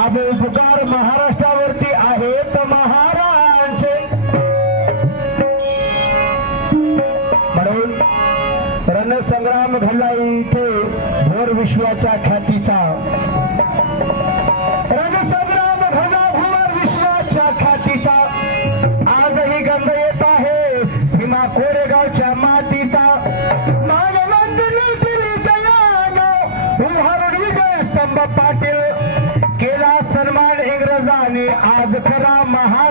अब उपकार महाराष्ट्रावरती आहेत महाराजांचे, म्हणून रणसंग्राम घडला इथे भोर विश्वाच्या ख्यातीचा, रणसंग्राम घडला भोर विश्वाच्या ख्यातीचा। आजही गंध येत आहे भीमा कोरेगावच्या मातीचा, मानवंदनी दिली जयानं उभारून विजय स्तंभ पाटील, केला सन्मान इंग्रजांनी आज करा महा